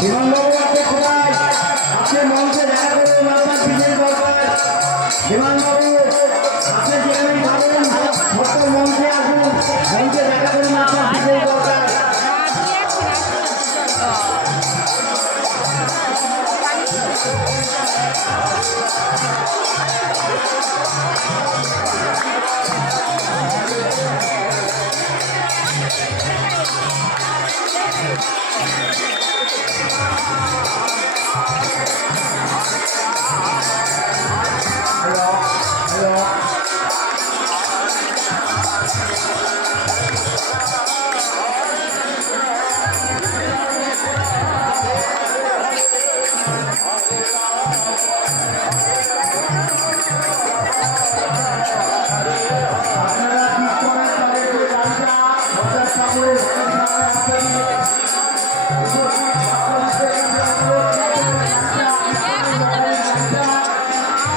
বিমানবাবু আপনি কোথায় আপনি মঞ্চে দেখা করুন আপনার বিজেপি দরকার। বিমানবাবু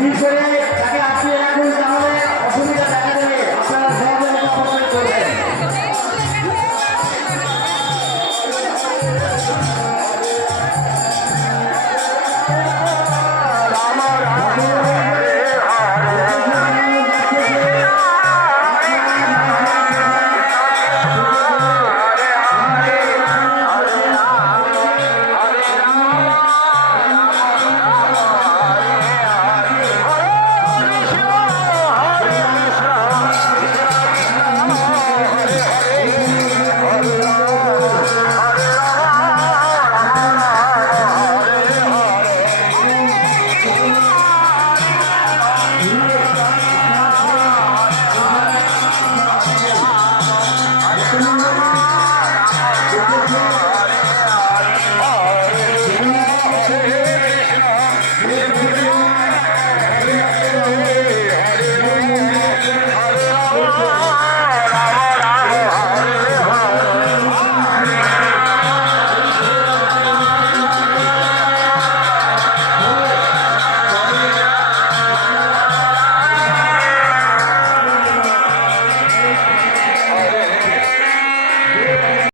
Zizek.